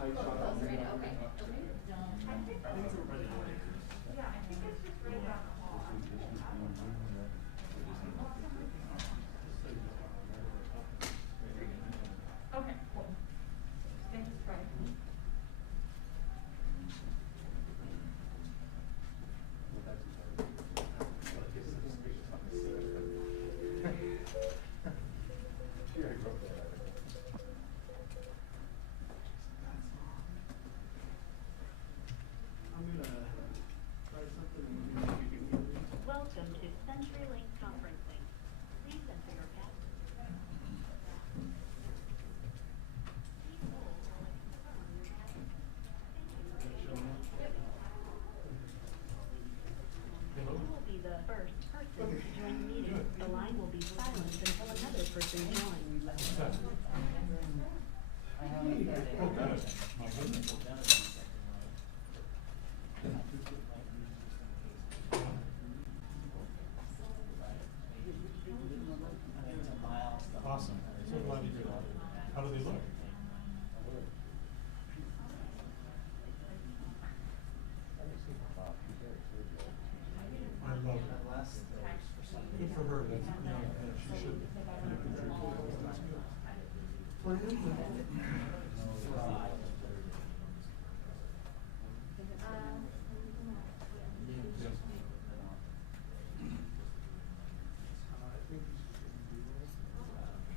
Okay, cool. Thanks, Fred. Welcome to CenturyLink conferencing. Please enter your password. Please hold while I confirm your password. Thank you. You will be the first person to join the meeting. The line will be silent until another person joins. Awesome. So glad to hear that. How do they look? I love it. Good for her. That's, you know, she should contribute. That's good. For him,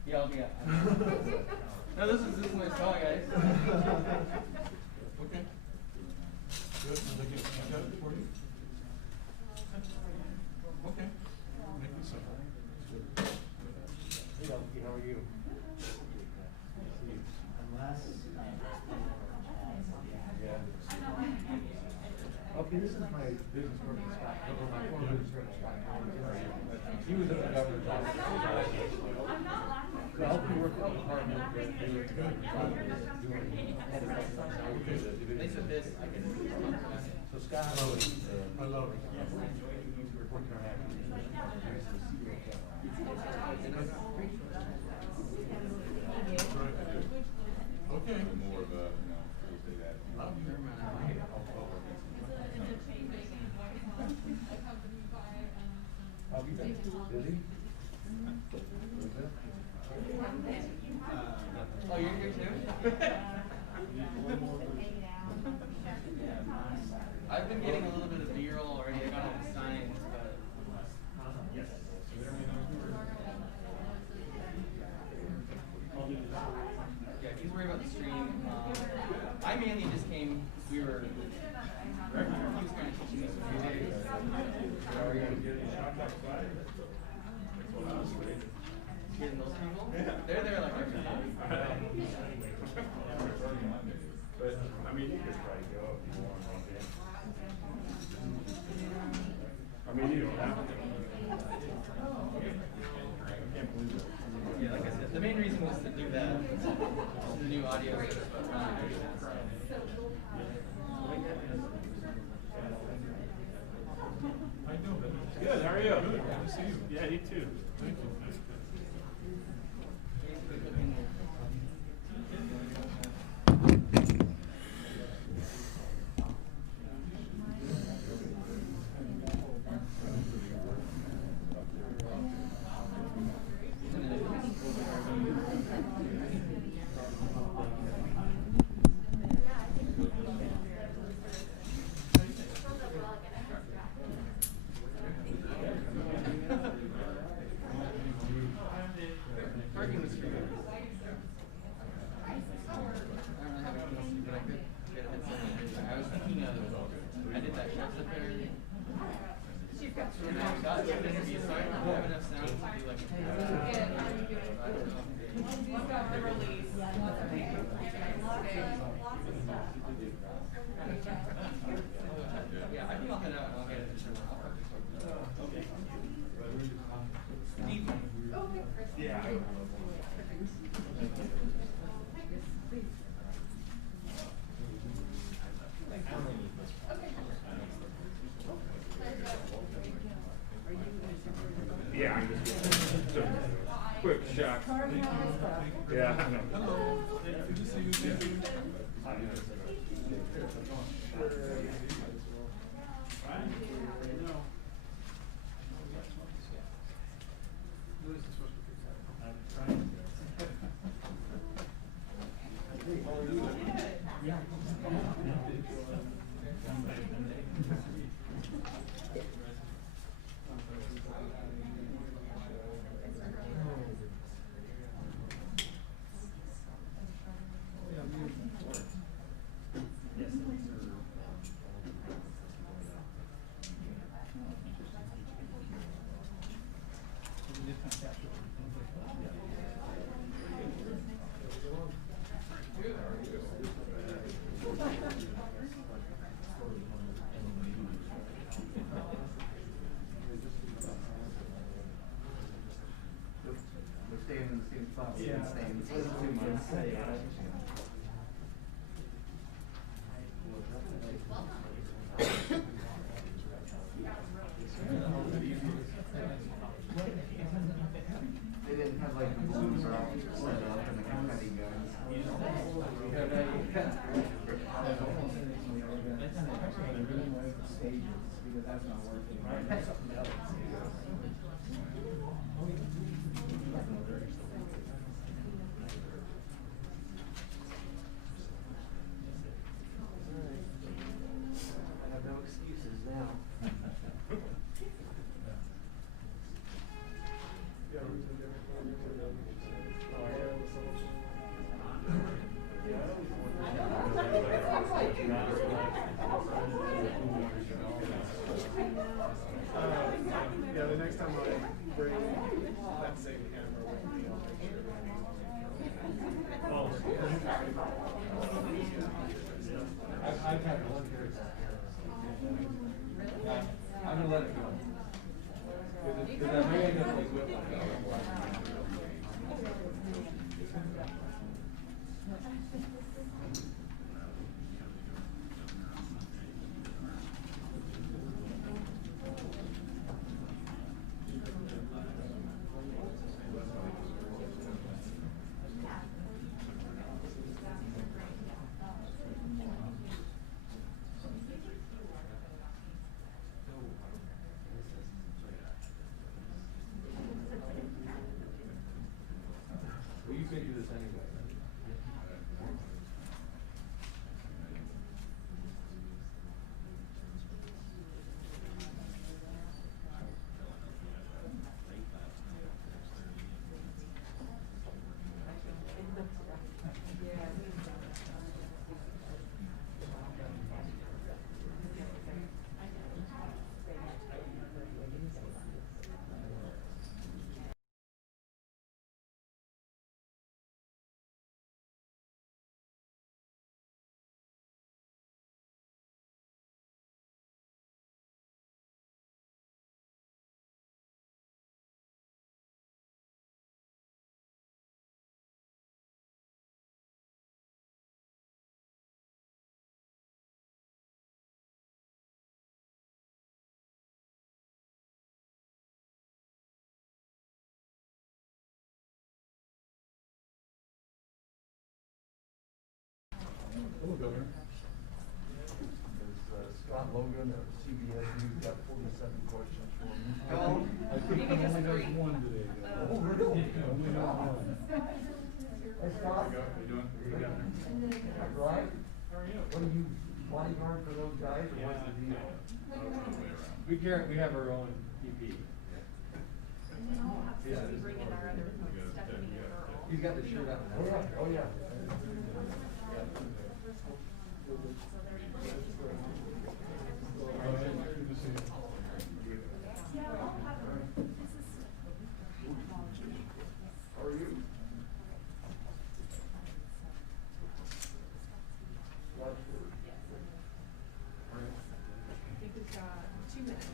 Yeah, I'll be out. No, this is my song, guys. Okay. Good. Did they get that for you? Okay. Make it simple. Hey, Elkie, how are you? Okay, this is my business partner, Scott. My former business partner, Scott. He was at the governor's office. So I'll be working on the department that they were doing. They said this, I can. So Scott, I love it. we're working on that. Okay. More of a, you know, we'll say that. I'll be back. Busy? Oh, you're here too? I've been getting a little bit of B-roll already. I got all the signs, but. Yeah, he's worried about the stream. I mainly just came, we were, he was kind of teaching me some few days. Getting those people? They're there like every day. But, I mean, you could probably go if you want one day. I mean, you don't have to. I can't believe it. Yeah, like I said, the main reason was to do that. The new audio. I know that. Good, how are you? Good. Good to see you. Yeah, you too. Thank you. Parking was free. I don't really have anything, but I could get it something. I was thinking of, I did that chef's up there. And I got to an interview, so I don't have enough sound to do like a yeah, I can lock it out and I'll get it. Okay. Yeah. Yeah, I'm just some quick shots. Yeah, I know. Hello. Good to see you. Thank you. We're staying in the same spot, we've been staying for 2 months. They didn't have like the balloons are all set up and the confetti guns. Because that's not working. I have no excuses now. Yeah, the next time I bring that same camera with me, I'll make sure. I've had one here. I'm gonna let it go. Because I may end up like whip Well, you can do this anyway. Hello, Governor. Scott Logan of CBS News got 47 questions for me. Oh, I think he only knows one today. Oh, really? Only knows one. Hey, Scott. How you doing? Governor? Right? How are you? What are you, bodyguard for those guys, or what's the deal? We have our own EP. Yeah, bring in our other Stephanie and Earl. He's got the shirt on. Oh, yeah, oh, yeah. How are you? I think we've got 2 minutes.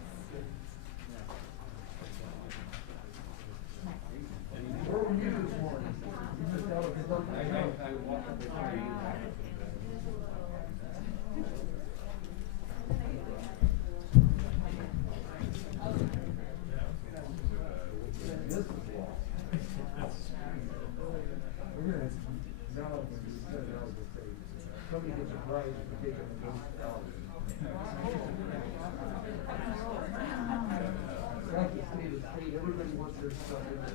Where were you this morning? You just out of Kentucky? I walked up with Right, taking those out. Like the state of state, everybody wants their stuff in there.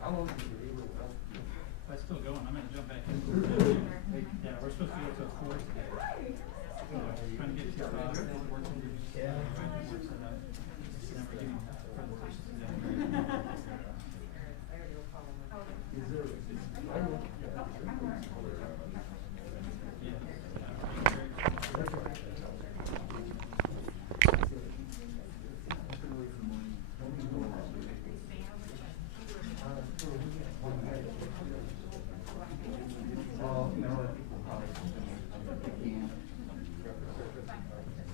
How long did you be able to help? That's still going, I'm gonna jump back in. Yeah, we're supposed to go to a four today. Trying to get to working. Yeah. Then we're getting presentations today. Is there, I don't. That's right.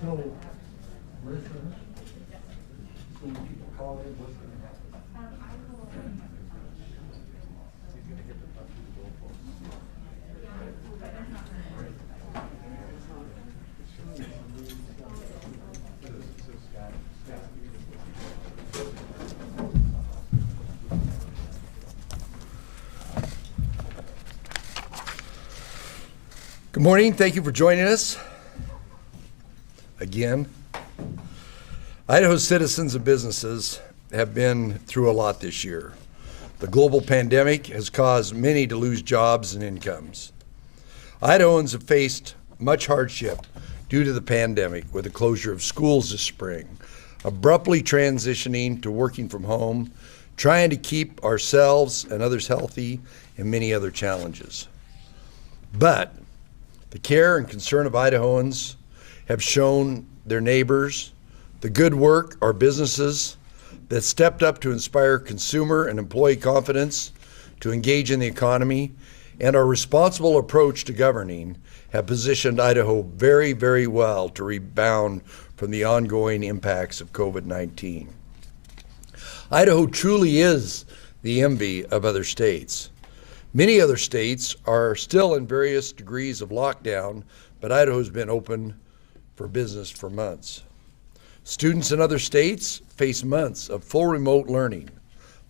So, listen, so when people call in, what's gonna happen? He's gonna hit the button to go for it. Good morning. Thank you for joining us again. Idaho's citizens and businesses have been through a lot this year. The global pandemic has caused many to lose jobs and incomes. Idahoans have faced much hardship due to the pandemic, with the closure of schools this spring, abruptly transitioning to working from home, trying to keep ourselves and others healthy, and many other challenges. But the care and concern of Idahoans have shown their neighbors the good work our businesses that stepped up to inspire consumer and employee confidence to engage in the economy, and our responsible approach to governing have positioned Idaho very, very well to rebound from the ongoing impacts of COVID-19. Idaho truly is the envy of other states. Many other states are still in various degrees of lockdown, but Idaho's been open for business for months. Students in other states face months of full remote learning,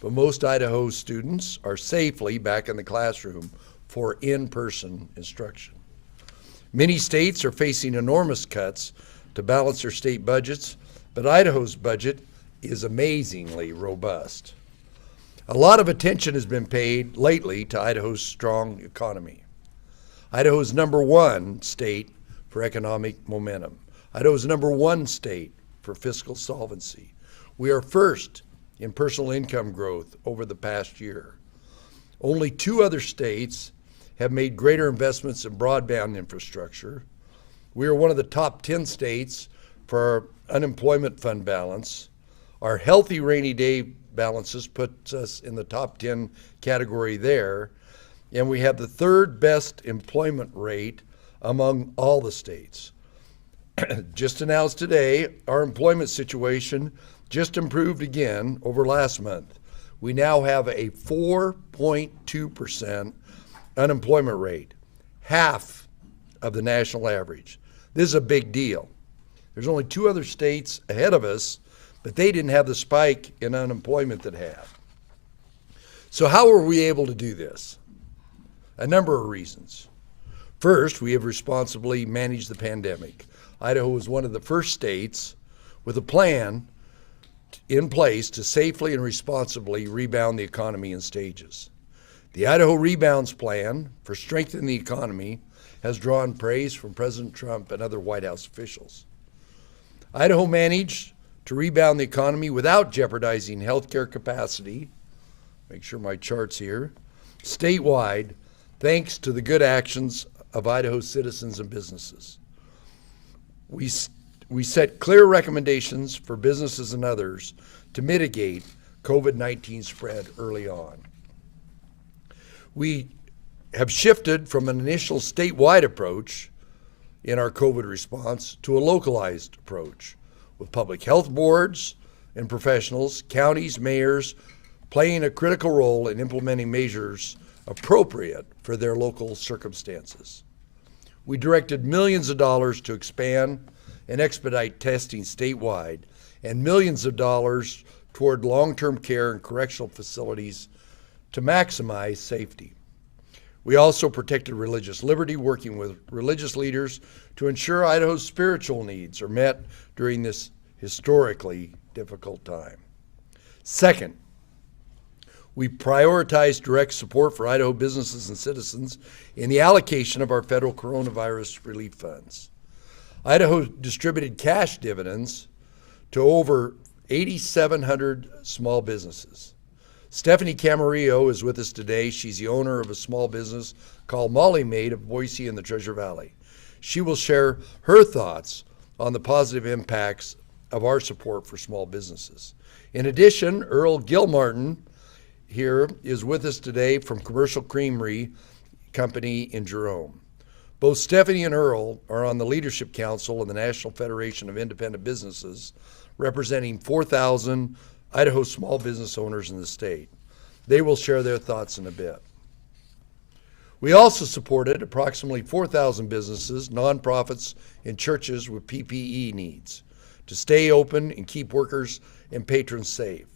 but most Idaho students are safely back in the classroom for in-person instruction. Many states are facing enormous cuts to balance their state budgets, but Idaho's budget is amazingly robust. A lot of attention has been paid lately to Idaho's strong economy. Idaho is #1 state for economic momentum. Idaho is #1 state for fiscal solvency. We are first in personal income growth over the past year. Only 2 other states have made greater investments in broadband infrastructure. We are one of the top 10 states for our unemployment fund balance. Our healthy rainy day balances puts us in the top 10 category there, and we have the 3rd best employment rate among all the states. Just announced today, our employment situation just improved again over last month. We now have a 4.2% unemployment rate, half of the national average. This is a big deal. There's only 2 other states ahead of us, but they didn't have the spike in unemployment that had. So how were we able to do this? A number of reasons. First, we have responsibly managed the pandemic. Idaho was one of the first states with a plan in place to safely and responsibly rebound the economy in stages. The Idaho Rebounds plan for strengthening the economy has drawn praise from President Trump and other White House officials. Idaho managed to rebound the economy without jeopardizing healthcare capacity, make sure my chart's here, statewide, thanks to the good actions of Idaho's citizens and businesses. We set clear recommendations for businesses and others to mitigate COVID-19 spread early on. We have shifted from an initial statewide approach in our COVID response to a localized approach, with public health boards and professionals, counties, mayors playing a critical role in implementing measures appropriate for their local circumstances. We directed millions of dollars to expand and expedite testing statewide, and millions of dollars toward long-term care and correctional facilities to maximize safety. We also protected religious liberty, working with religious leaders to ensure Idaho's spiritual needs are met during this historically difficult time. Second, we prioritized direct support for Idaho businesses and citizens in the allocation of our federal coronavirus relief funds. Idaho distributed cash dividends to over 8,700 small businesses. Stephanie Camarillo is with us today. She's the owner of a small business called Molly Maid of Boise in the Treasure Valley. She will share her thoughts on the positive impacts of our support for small businesses. In addition, Earl Gilmartin here is with us today from Commercial Creamery Company in Jerome. Both Stephanie and Earl are on the Leadership Council of the National Federation of Independent Businesses, representing 4,000 Idaho small business owners in the state. They will share their thoughts in a bit. We also supported approximately 4,000 businesses, nonprofits, and churches with PPE needs to stay open and keep workers and patrons safe.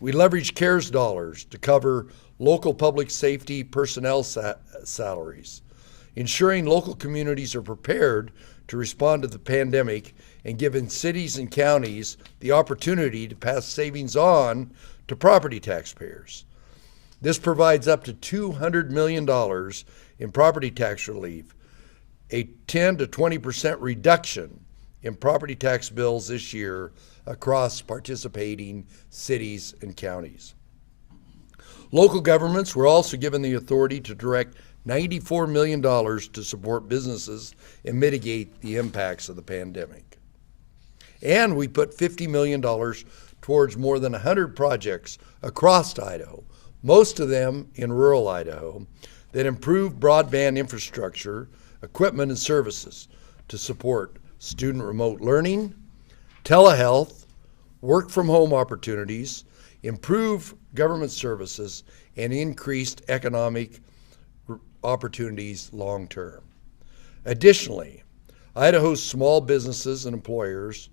We leveraged CARES dollars to cover local public safety personnel salaries, ensuring local communities are prepared to respond to the pandemic and giving cities and counties the opportunity to pass savings on to property taxpayers. This provides up to $200 million in property tax relief, a 10 to 20% reduction in property tax bills this year across participating cities and counties. Local governments were also given the authority to direct $94 million to support businesses and mitigate the impacts of the pandemic. And we put $50 million towards more than 100 projects across Idaho, most of them in rural Idaho, that improve broadband infrastructure, equipment, and services to support student remote learning, telehealth, work from home opportunities, improve government services, and increased economic opportunities long term. Additionally, Idaho's small businesses and employers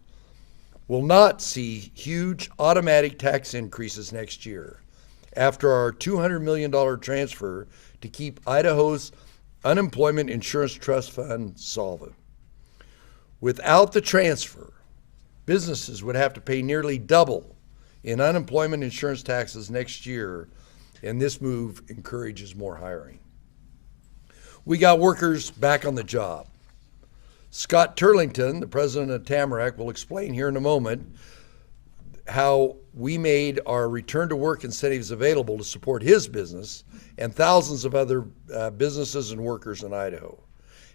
will not see huge automatic tax increases next year after our $200 million transfer to keep Idaho's Unemployment Insurance Trust Fund solvent. Without the transfer, businesses would have to pay nearly double in unemployment insurance taxes next year, and this move encourages more hiring. We got workers back on the job. Scott Turlington, the president of Tamarack, will explain here in a moment how we made our return to work incentives available to support his business and thousands of other businesses and workers in Idaho.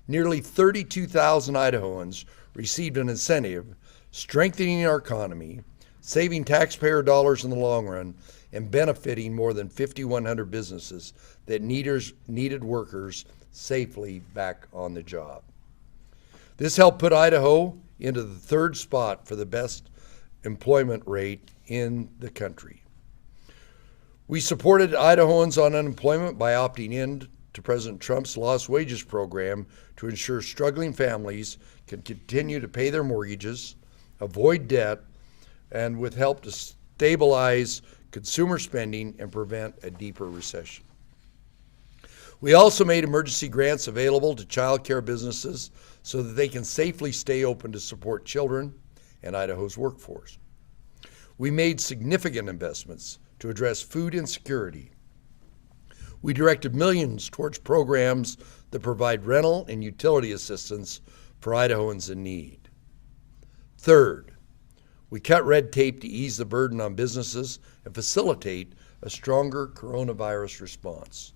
Nearly 32,000 Idahoans received an incentive, strengthening our economy, saving taxpayer dollars in the long run, and benefiting more than 5,100 businesses that needed workers safely back on the job. This helped put Idaho into the third spot for the best employment rate in the country. We supported Idahoans on unemployment by opting in to President Trump's lost wages program to ensure struggling families can continue to pay their mortgages, avoid debt, and with help to stabilize consumer spending and prevent a deeper recession. We also made emergency grants available to child care businesses so that they can safely stay open to support children and Idaho's workforce. We made significant investments to address food insecurity. We directed millions towards programs that provide rental and utility assistance for Idahoans in need. Third, we cut red tape to ease the burden on businesses and facilitate a stronger coronavirus response.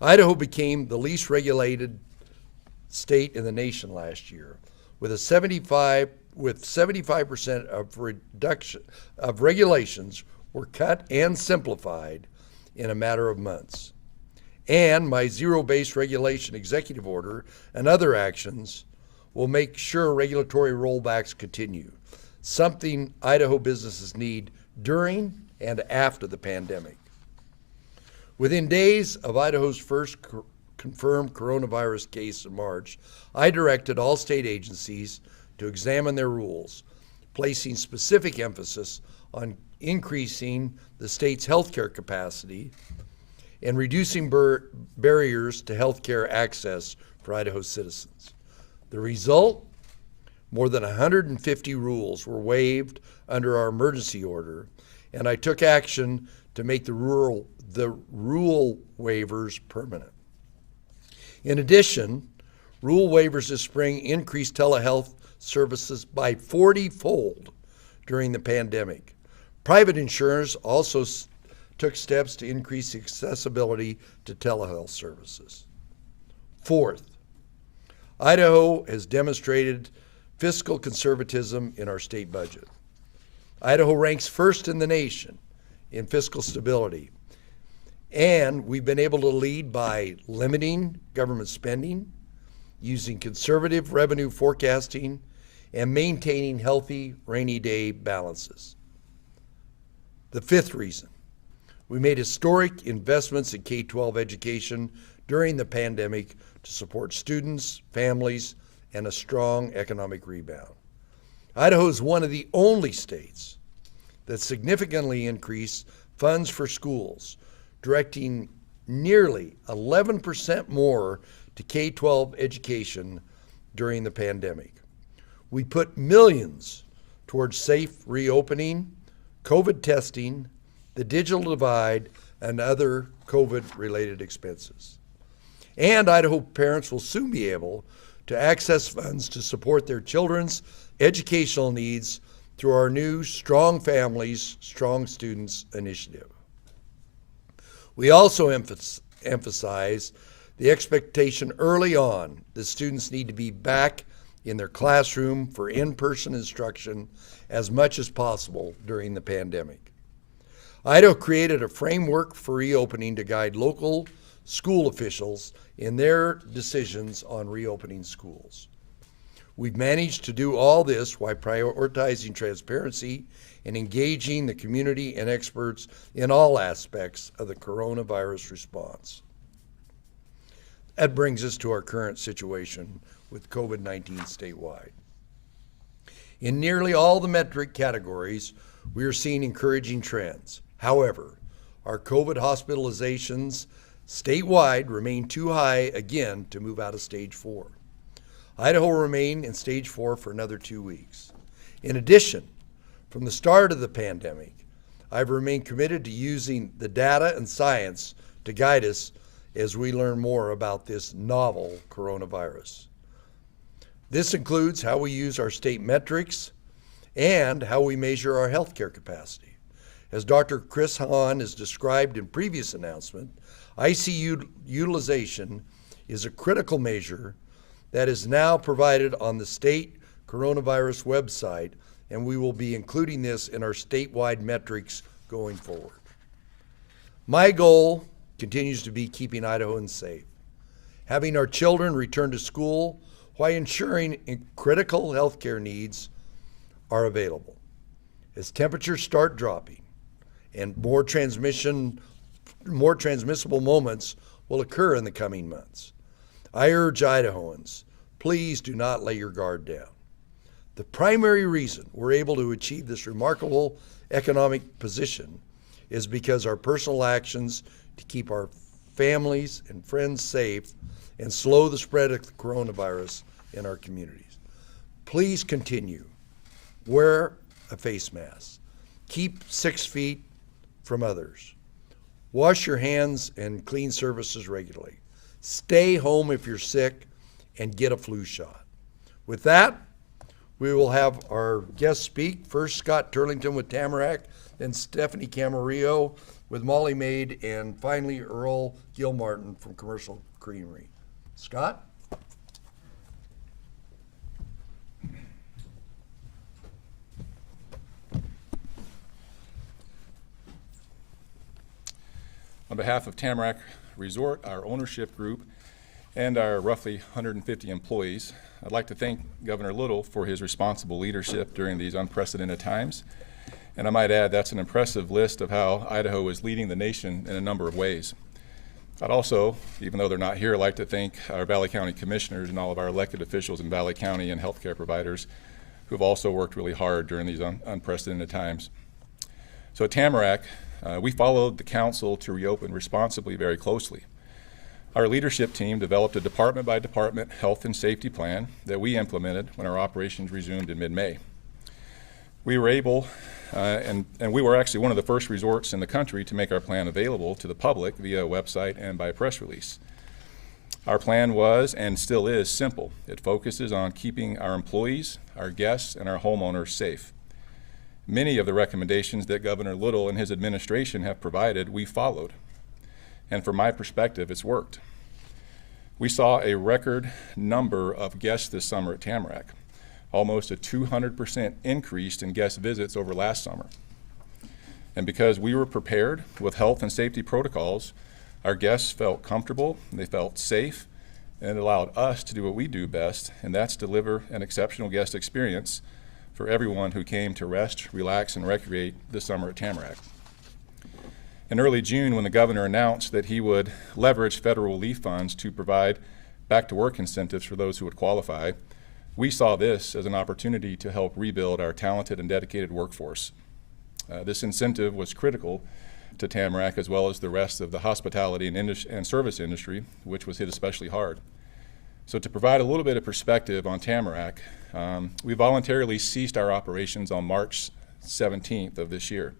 Idaho became the least regulated state in the nation last year, with 75% of regulations were cut and simplified in a matter of months. And my zero-based regulation executive order and other actions will make sure regulatory rollbacks continue, something Idaho businesses need during and after the pandemic. Within days of Idaho's first confirmed coronavirus case in March, I directed all state agencies to examine their rules, placing specific emphasis on increasing the state's healthcare capacity and reducing barriers to healthcare access for Idaho citizens. The result? More than 150 rules were waived under our emergency order, and I took action to make the rule waivers permanent. In addition, rule waivers this spring increased telehealth services by 40-fold during the pandemic. Private insurers also took steps to increase accessibility to telehealth services. Fourth, Idaho has demonstrated fiscal conservatism in our state budget. Idaho ranks first in the nation in fiscal stability, and we've been able to lead by limiting government spending, using conservative revenue forecasting, and maintaining healthy rainy day balances. The fifth reason, we made historic investments in K-12 education during the pandemic to support students, families, and a strong economic rebound. Idaho is one of the only states that significantly increased funds for schools, directing nearly 11% more to K-12 education during the pandemic. We put millions towards safe reopening, COVID testing, the digital divide, and other COVID-related expenses. And Idaho parents will soon be able to access funds to support their children's educational needs through our new Strong Families, Strong Students initiative. We also emphasize the expectation early on that students need to be back in their classroom for in-person instruction as much as possible during the pandemic. Idaho created a framework for reopening to guide local school officials in their decisions on reopening schools. We've managed to do all this while prioritizing transparency and engaging the community and experts in all aspects of the coronavirus response. That brings us to our current situation with COVID-19 statewide. In nearly all the metric categories, we are seeing encouraging trends. However, our COVID hospitalizations statewide remain too high again to move out of stage 4. Idaho will remain in stage 4 for another 2 weeks. In addition, from the start of the pandemic, I've remained committed to using the data and science to guide us as we learn more about this novel coronavirus. This includes how we use our state metrics and how we measure our healthcare capacity. As Dr. Chris Hahn has described in previous announcement, ICU utilization is a critical measure that is now provided on the state coronavirus website, and we will be including this in our statewide metrics going forward. My goal continues to be keeping Idahoans safe, having our children return to school while ensuring critical healthcare needs are available. As temperatures start dropping and more transmissible moments will occur in the coming months, I urge Idahoans, please do not lay your guard down. The primary reason we're able to achieve this remarkable economic position is because our personal actions to keep our families and friends safe and slow the spread of the coronavirus in our communities. Please continue. Wear a face mask. Keep 6 feet from others. Wash your hands and clean surfaces regularly. Stay home if you're sick and get a flu shot. With that, we will have our guests speak. First, Scott Turlington with Tamarack, then Stephanie Camarillo with Molly Maid, and finally Earl Gilmartin from Commercial Creamery. Scott? On behalf of Tamarack Resort, our ownership group, and our roughly 150 employees, I'd like to thank Governor Little for his responsible leadership during these unprecedented times. And I might add, that's an impressive list of how Idaho is leading the nation in a number of ways. I'd also, even though they're not here, like to thank our Valley County commissioners and all of our elected officials in Valley County and healthcare providers who've also worked really hard during these unprecedented times. So at Tamarack, we followed the council to reopen responsibly very closely. Our leadership team developed a department by department health and safety plan that we implemented when our operations resumed in mid-May. We were able, and we were actually one of the first resorts in the country to make our plan available to the public via a website and by press release. Our plan was, and still is, simple. It focuses on keeping our employees, our guests, and our homeowners safe. Many of the recommendations that Governor Little and his administration have provided, we followed. And from my perspective, it's worked. We saw a record number of guests this summer at Tamarack, almost a 200% increase in guest visits over last summer. And because we were prepared with health and safety protocols, our guests felt comfortable, they felt safe, and it allowed us to do what we do best, and that's deliver an exceptional guest experience for everyone who came to rest, relax, and recreate this summer at Tamarack. In early June, when the governor announced that he would leverage federal relief funds to provide back-to-work incentives for those who would qualify, we saw this as an opportunity to help rebuild our talented and dedicated workforce. This incentive was critical to Tamarack as well as the rest of the hospitality and service industry, which was hit especially hard. So to provide a little bit of perspective on Tamarack, we voluntarily ceased our operations on March 17th of this year.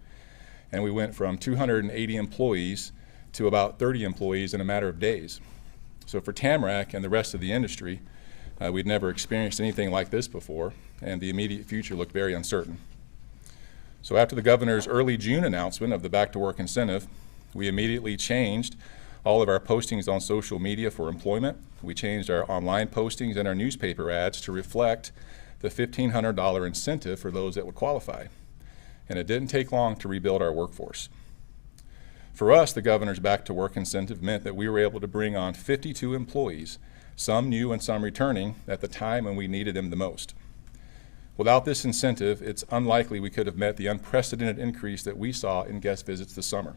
And we went from 280 employees to about 30 employees in a matter of days. So for Tamarack and the rest of the industry, we'd never experienced anything like this before, and the immediate future looked very uncertain. So after the governor's early June announcement of the back-to-work incentive, we immediately changed all of our postings on social media for employment. We changed our online postings and our newspaper ads to reflect the $1,500 incentive for those that would qualify. And it didn't take long to rebuild our workforce. For us, the governor's back-to-work incentive meant that we were able to bring on 52 employees, some new and some returning, at the time when we needed them the most. Without this incentive, it's unlikely we could have met the unprecedented increase that we saw in guest visits this summer.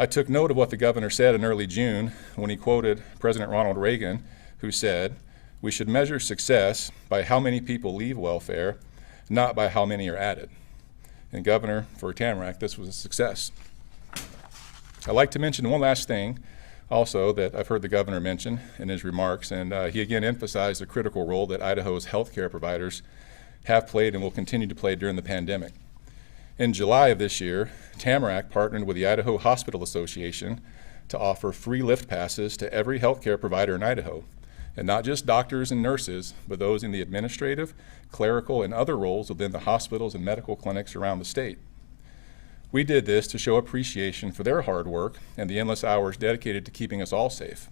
I took note of what the governor said in early June when he quoted President Ronald Reagan, who said, "We should measure success by how many people leave welfare, not by how many are added." And Governor, for Tamarack, this was a success. I'd like to mention one last thing also that I've heard the governor mention in his remarks, and he again emphasized the critical role that Idaho's healthcare providers have played and will continue to play during the pandemic. In July of this year, Tamarack partnered with the Idaho Hospital Association to offer free lift passes to every healthcare provider in Idaho, and not just doctors and nurses, but those in the administrative, clerical, and other roles within the hospitals and medical clinics around the state. We did this to show appreciation for their hard work and the endless hours dedicated to keeping us all safe.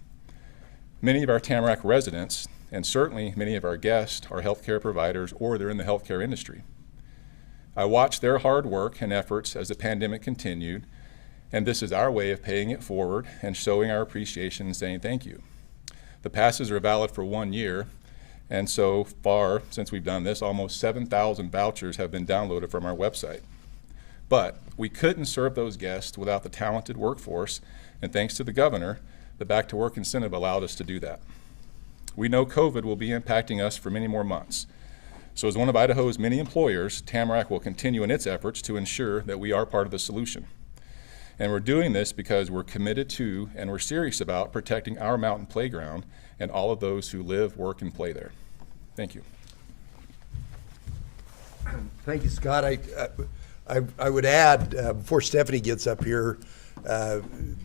Many of our Tamarack residents, and certainly many of our guests, are healthcare providers or they're in the healthcare industry. I watched their hard work and efforts as the pandemic continued, and this is our way of paying it forward and showing our appreciation and saying thank you. The passes are valid for 1 year, and so far, since we've done this, almost 7,000 vouchers have been downloaded from our website. But we couldn't serve those guests without the talented workforce, and thanks to the governor, the back-to-work incentive allowed us to do that. We know COVID will be impacting us for many more months. So as one of Idaho's many employers, Tamarack will continue in its efforts to ensure that we are part of the solution. And we're doing this because we're committed to and we're serious about protecting our mountain playground and all of those who live, work, and play there. Thank you. Thank you, Scott. I would add, before Stephanie gets up here,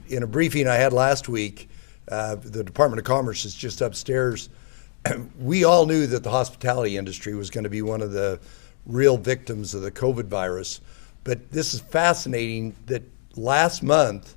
in a briefing I had last week, the Department of Commerce is just upstairs. We all knew that the hospitality industry was going to be one of the real victims of the COVID virus, but this is fascinating that last month,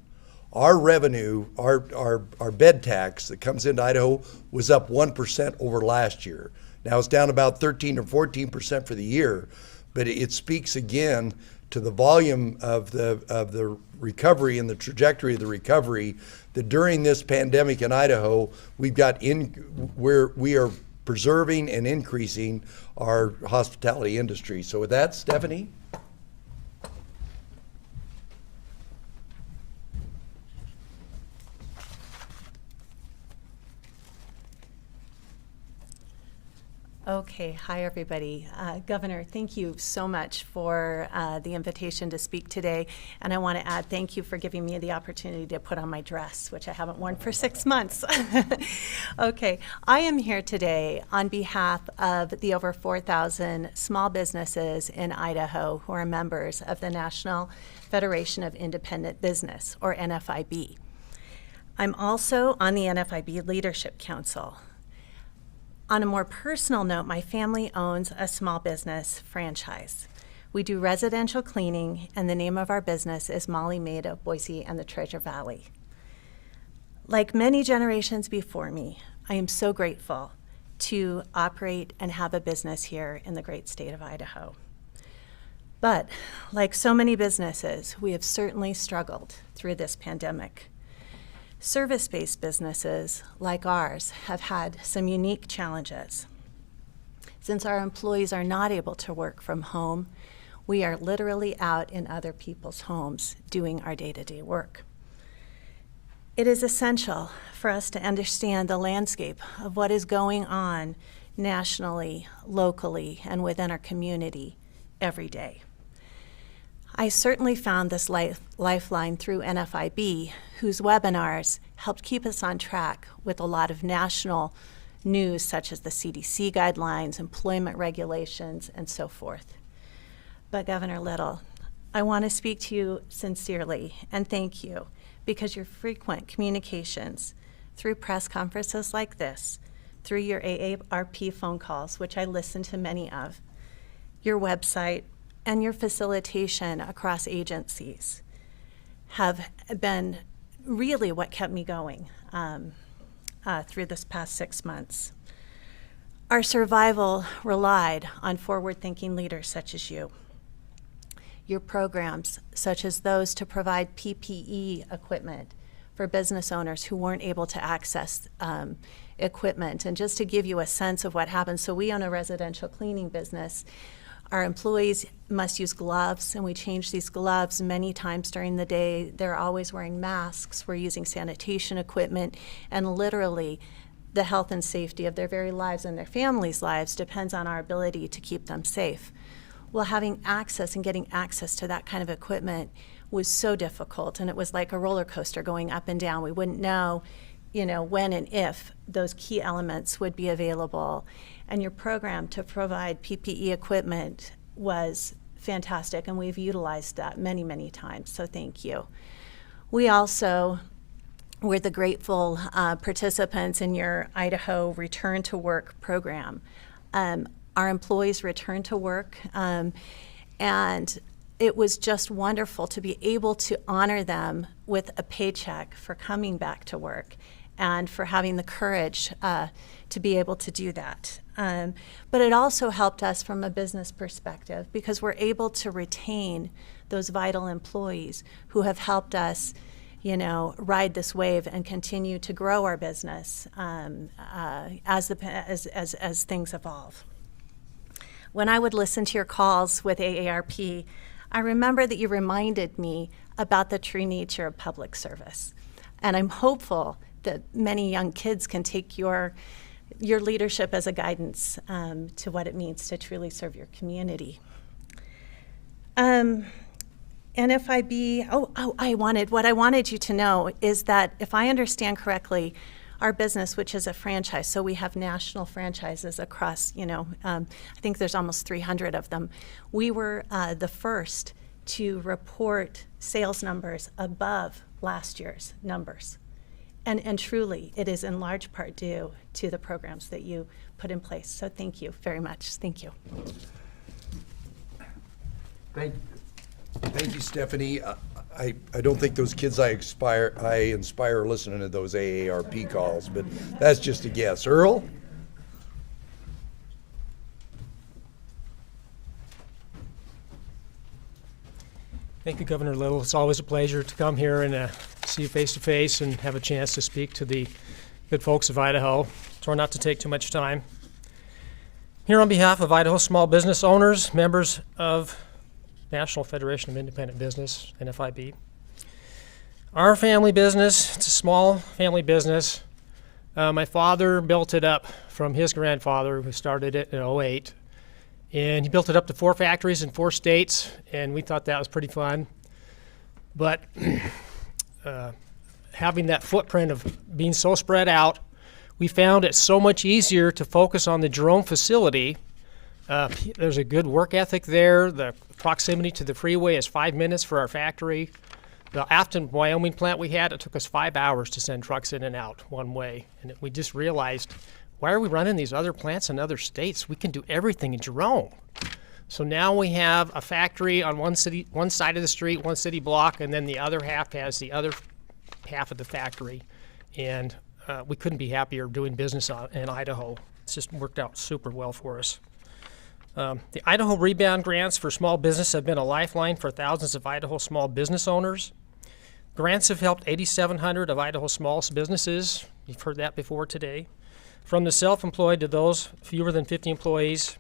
our revenue, our bed tax that comes into Idaho was up 1% over last year. Now it's down about 13 or 14% for the year, but it speaks again to the volume of the recovery and the trajectory of the recovery, that during this pandemic in Idaho, we are preserving and increasing our hospitality industry. So with that, Stephanie? Okay, hi everybody. Governor, thank you so much for the invitation to speak today. And I want to add thank you for giving me the opportunity to put on my dress, which I haven't worn for 6 months. Okay, I am here today on behalf of the over 4,000 small businesses in Idaho who are members of the National Federation of Independent Business, or NFIB. I'm also on the NFIB Leadership Council. On a more personal note, my family owns a small business franchise. We do residential cleaning, and the name of our business is Molly Maid of Boise and the Treasure Valley. Like many generations before me, I am so grateful to operate and have a business here in the great state of Idaho. But like so many businesses, we have certainly struggled through this pandemic. Service-based businesses like ours have had some unique challenges. Since our employees are not able to work from home, we are literally out in other people's homes doing our day-to-day work. It is essential for us to understand the landscape of what is going on nationally, locally, and within our community every day. I certainly found this lifeline through NFIB, whose webinars helped keep us on track with a lot of national news, such as the CDC guidelines, employment regulations, and so forth. But Governor Little, I want to speak to you sincerely and thank you, because your frequent communications through press conferences like this, through your AARP phone calls, which I listen to many of, your website, and your facilitation across agencies have been really what kept me going through this past 6 months. Our survival relied on forward-thinking leaders such as you. Your programs, such as those to provide PPE equipment for business owners who weren't able to access equipment. And just to give you a sense of what happens, so we own a residential cleaning business. Our employees must use gloves, and we change these gloves many times during the day. They're always wearing masks. We're using sanitation equipment, and literally the health and safety of their very lives and their families' lives depends on our ability to keep them safe. Well, having access and getting access to that kind of equipment was so difficult, and it was like a roller coaster going up and down. We wouldn't know, when and if those key elements would be available. And your program to provide PPE equipment was fantastic, and we've utilized that many, many times, so thank you. We also were the grateful participants in your Idaho Return to Work program. Our employees returned to work, and it was just wonderful to be able to honor them with a paycheck for coming back to work and for having the courage to be able to do that. But it also helped us from a business perspective, because we're able to retain those vital employees who have helped us, ride this wave and continue to grow our business as things evolve. When I would listen to your calls with AARP, I remember that you reminded me about the true nature of public service. And I'm hopeful that many young kids can take your leadership as a guidance to what it means to truly serve your community. NFIB, what I wanted you to know is that if I understand correctly, our business, which is a franchise, so we have national franchises across, I think there's almost 300 of them. We were the first to report sales numbers above last year's numbers. And truly, it is in large part due to the programs that you put in place. So thank you very much. Thank you. Thank you, Stephanie. I don't think those kids I inspire are listening to those AARP calls, but that's just a guess. Earl? Thank you, Governor Little. It's always a pleasure to come here and see you face to face and have a chance to speak to the good folks of Idaho. Try not to take too much time. Here on behalf of Idaho small business owners, members of National Federation of Independent Business, NFIB. Our family business, it's a small family business. My father built it up from his grandfather, who started it in '08. And he built it up to 4 factories in 4 states, and we thought that was pretty fun. But having that footprint of being so spread out, we found it so much easier to focus on the Jerome facility. There's a good work ethic there. The proximity to the freeway is 5 minutes for our factory. The Afton, Wyoming plant we had, it took us 5 hours to send trucks in and out one way. And we just realized, why are we running these other plants in other states? We can do everything in Jerome. So now we have a factory on one side of the street, one city block, and then the other half has the other half of the factory. And we couldn't be happier doing business in Idaho. It's just worked out super well for us. The Idaho Rebound grants for small business have been a lifeline for thousands of Idaho small business owners. Grants have helped 8,700 of Idaho's smallest businesses. You've heard that before today. From the self-employed to those fewer than 50 employees,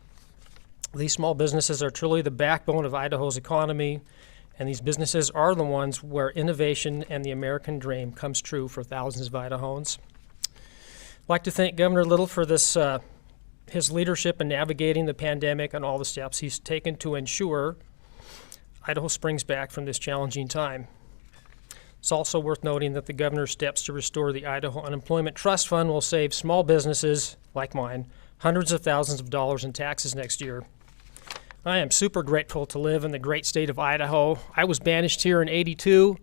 these small businesses are truly the backbone of Idaho's economy, and these businesses are the ones where innovation and the American dream comes true for thousands of Idahoans. I'd like to thank Governor Little for this, his leadership in navigating the pandemic and all the steps he's taken to ensure Idaho springs back from this challenging time. It's also worth noting that the governor's steps to restore the Idaho Unemployment Trust Fund will save small businesses, like mine, hundreds of thousands of dollars in taxes next year. I am super grateful to live in the great state of Idaho. I was banished here in '82,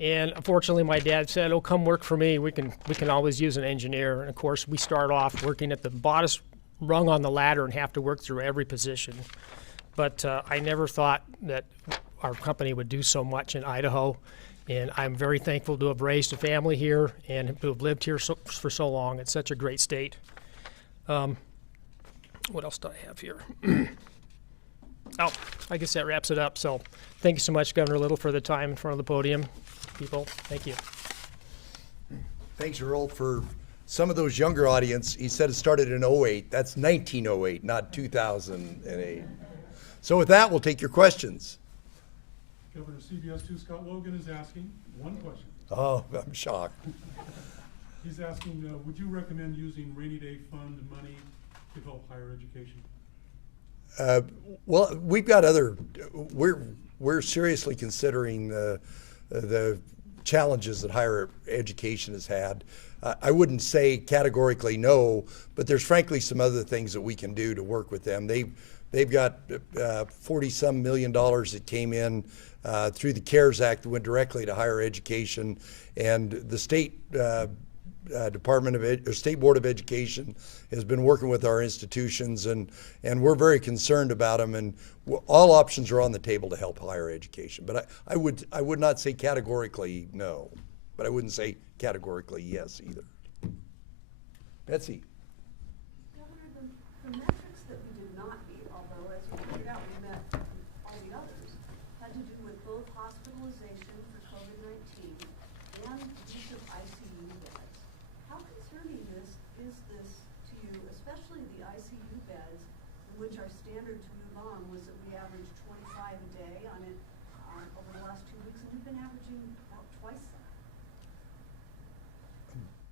and unfortunately my dad said, "Oh, come work for me. We can always use an engineer." And of course, we start off working at the bottom rung on the ladder and have to work through every position. But I never thought that our company would do so much in Idaho. And I'm very thankful to have raised a family here and to have lived here for so long. It's such a great state. What else do I have here? Oh, I guess that wraps it up. So thank you so much, Governor Little, for the time in front of the podium. People, thank you. Thanks, Earl. For some of those younger audience, he said it started in '08. That's 1908, not 2008. So with that, we'll take your questions. Governor, CBS 2 Scott Logan is asking one question. Oh, I'm shocked. He's asking, would you recommend using rainy day fund money to help higher education? Well, we've got we're seriously considering the challenges that higher education has had. I wouldn't say categorically no, but there's frankly some other things that we can do to work with them. They've got $40-some million that came in through the CARES Act that went directly to higher education, and the state State Board of Education has been working with our institutions, and we're very concerned about them. And all options are on the table to help higher education. But I would not say categorically no, but I wouldn't say categorically yes either. Betsy. Governor, the metrics that we did not meet, although as we figured out we met all the others, had to do with both hospitalization for COVID-19 and use of ICU beds. How concerning is this to you, especially the ICU beds, in which our standard to move on was that we averaged 25 a day on it over the last 2 weeks, and we've been averaging about twice that.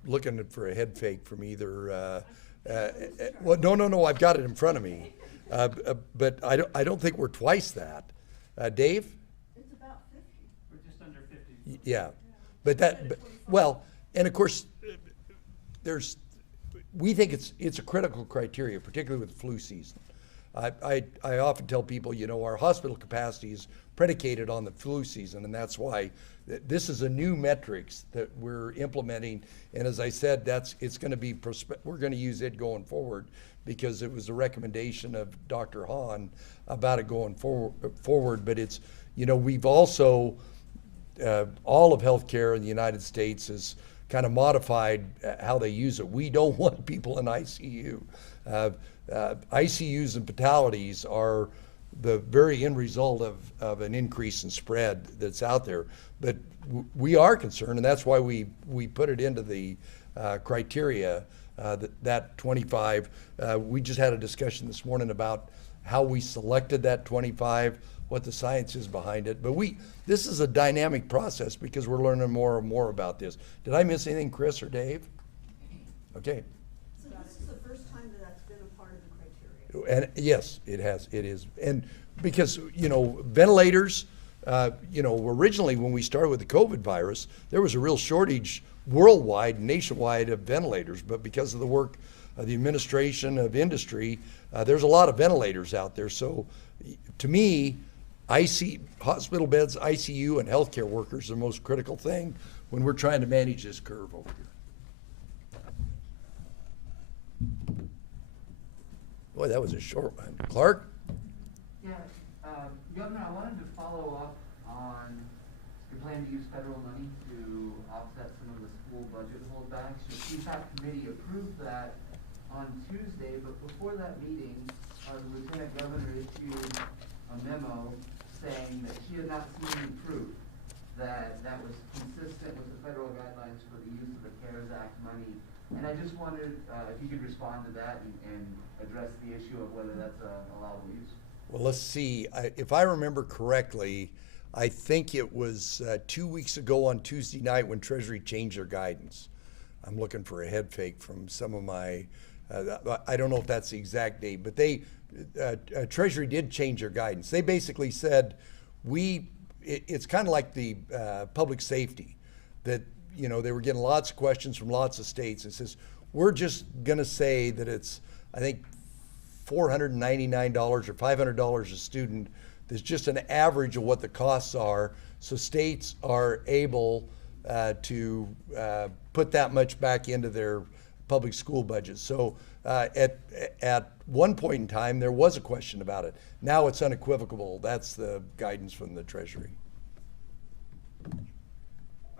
Looking for a head fake from either. Well, no, I've got it in front of me, but I don't think we're twice that. Dave? It's about 50. We're just under 50. Yeah, but well, and of course, we think it's a critical criteria, particularly with the flu season. I often tell people, our hospital capacity is predicated on the flu season, and that's why this is a new metrics that we're implementing. And as I said, we're going to use it going forward because it was a recommendation of Dr. Hahn about it going forward. But it's, we've also, all of healthcare in the United States is kind of modified how they use it. We don't want people in ICU. ICUs and fatalities are the very end result of an increase in spread that's out there. But we are concerned, and that's why we put it into the criteria, that 25. We just had a discussion this morning about how we selected that 25, what the science is behind it. But this is a dynamic process because we're learning more and more about this. Did I miss anything, Chris or Dave? Okay. So this is the first time that that's been a part of the criteria. And yes, it is. And because, ventilators, originally when we started with the COVID virus, there was a real shortage worldwide, nationwide of ventilators. But because of the work of the administration, of industry, there's a lot of ventilators out there. So to me, hospital beds, ICU, and healthcare workers are the most critical thing when we're trying to manage this curve over here. Boy, that was a short one. Clark? Yeah, Governor, I wanted to follow up on your plan to use federal money to offset some of the school budget holdbacks. Your CSAP committee approved that on Tuesday, but before that meeting, the Lieutenant Governor issued a memo saying that she had not seen any proof that that was consistent with the federal guidelines for the use of the CARES Act money. And I just wondered if you could respond to that and address the issue of whether that's a allowable use. Well, let's see. If I remember correctly, I think it was 2 weeks ago on Tuesday night when Treasury changed their guidance. I'm looking for a head fake from some of my, I don't know if that's the exact date, but Treasury did change their guidance. They basically said, it's kind of like the public safety, that they were getting lots of questions from lots of states. It says, we're just gonna say that it's, I think, $499 or $500 a student. There's just an average of what the costs are, so states are able to put that much back into their public school budget. So at one point in time, there was a question about it. Now it's unequivocal. That's the guidance from the Treasury.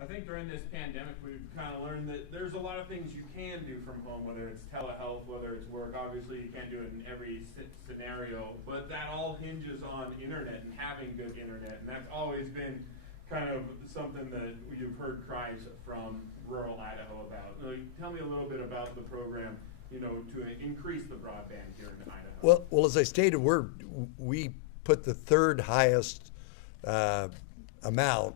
I think during this pandemic, we've kind of learned that there's a lot of things you can do from home, whether it's telehealth, whether it's work. Obviously, you can't do it in every scenario, but that all hinges on internet and having good internet, and that's always been kind of something that you've heard cries from rural Idaho about. Tell me a little bit about the program, to increase the broadband here in Idaho. Well, as I stated, we put the third highest amount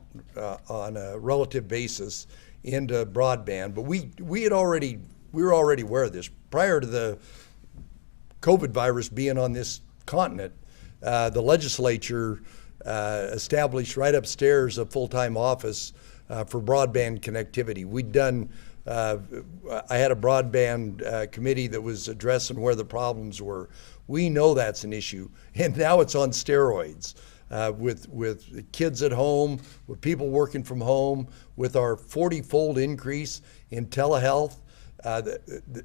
on a relative basis into broadband, but we were already aware of this prior to the COVID virus being on this continent. The legislature established right upstairs a full-time office for broadband connectivity. We'd done. I had a broadband committee that was addressing where the problems were. We know that's an issue, and now it's on steroids. With kids at home, with people working from home, with our 40-fold increase in telehealth,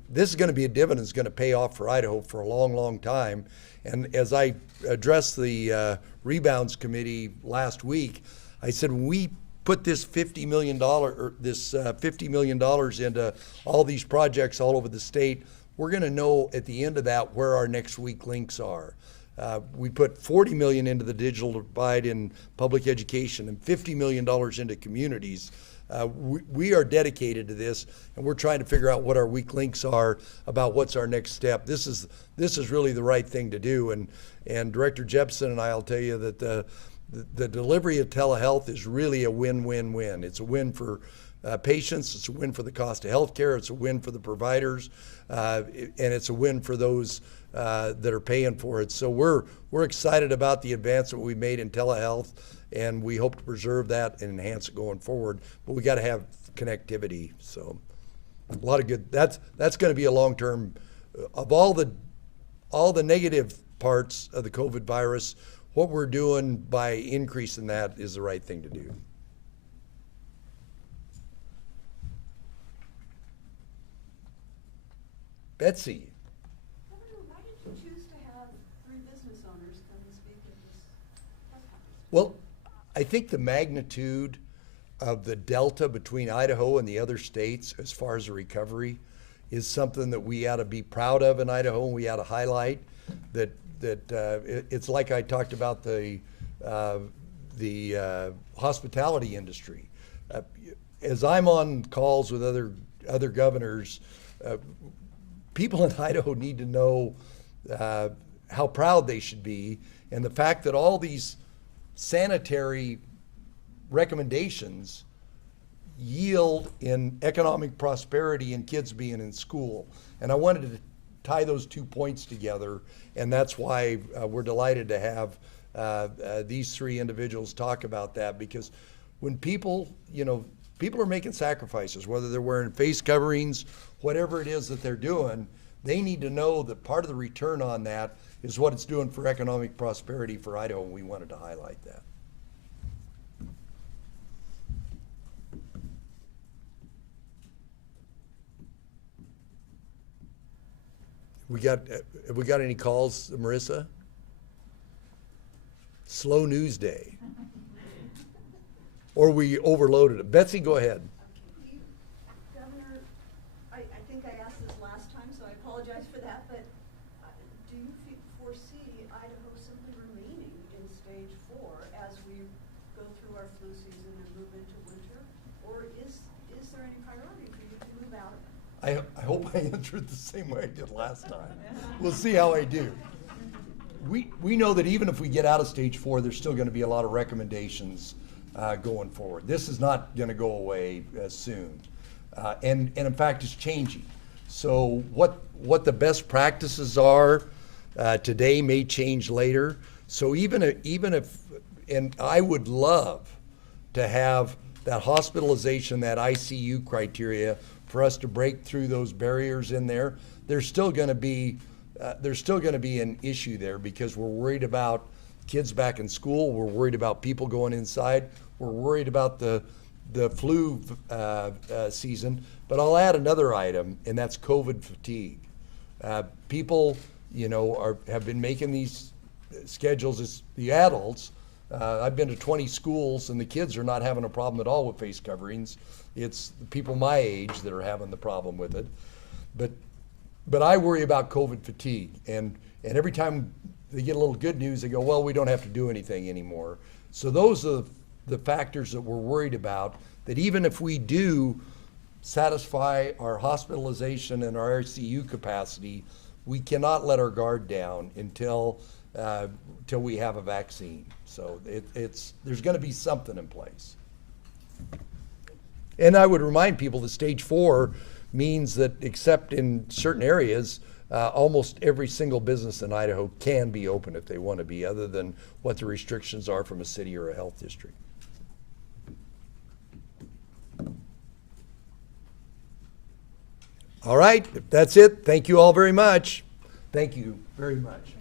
this is going to be a dividend that's going to pay off for Idaho for a long, long time. And as I addressed the Rebounds Committee last week, I said, when we put this $50 million into all these projects all over the state, we're going to know at the end of that where our next weak links are. We put $40 million into the digital divide in public education and $50 million into communities. We are dedicated to this, and we're trying to figure out what our weak links are, about what's our next step. This is really the right thing to do, and Director Jepson and I'll tell you that the delivery of telehealth is really a win-win-win. It's a win for patients, it's a win for the cost of healthcare, it's a win for the providers, and it's a win for those that are paying for it. So we're excited about the advancement we've made in telehealth, and we hope to preserve that and enhance it going forward. But we got to have connectivity. So a lot of good. That's going to be a long-term. Of all the negative parts of the COVID virus, what we're doing by increasing that is the right thing to do. Betsy. Governor, why did you choose to have 3 business owners come and speak at this press conference? Well, I think the magnitude of the delta between Idaho and the other states as far as the recovery is something that we ought to be proud of in Idaho, and we ought to highlight that, it's like I talked about the hospitality industry. As I'm on calls with other governors, people in Idaho need to know how proud they should be, and the fact that all these sanitary recommendations yield in economic prosperity and kids being in school. And I wanted to tie those 2 points together, and that's why we're delighted to have these 3 individuals talk about that, because when people are making sacrifices, whether they're wearing face coverings, whatever it is that they're doing, they need to know that part of the return on that is what it's doing for economic prosperity for Idaho, and we wanted to highlight that. Have we got any calls, Marissa? Slow news day. Or we overloaded it. Betsy, go ahead. Governor, I think I asked this last time, so I apologize for that, but do you foresee Idaho simply remaining in stage 4 as we go through our flu season and move into winter? Or is there any priority for you to move out? I hope I answered the same way I did last time. We'll see how I do. We know that even if we get out of stage 4, there's still going to be a lot of recommendations going forward. This is not going to go away soon. And in fact, it's changing. So what the best practices are today may change later. So even if, and I would love to have that hospitalization, that ICU criteria for us to break through those barriers in there. There's still going to be an issue there because we're worried about kids back in school. We're worried about people going inside. We're worried about the flu season. But I'll add another item, and that's COVID fatigue. People, have been making these schedules as the adults. I've been to 20 schools, and the kids are not having a problem at all with face coverings. It's the people my age that are having the problem with it. But I worry about COVID fatigue, and every time they get a little good news, they go, well, we don't have to do anything anymore. So those are the factors that we're worried about, that even if we do satisfy our hospitalization and our ICU capacity, we cannot let our guard down until we have a vaccine. So there's going to be something in place. And I would remind people that stage 4 means that, except in certain areas, almost every single business in Idaho can be open if they want to be, other than what the restrictions are from a city or a health district. All right, that's it. Thank you all very much. Thank you very much.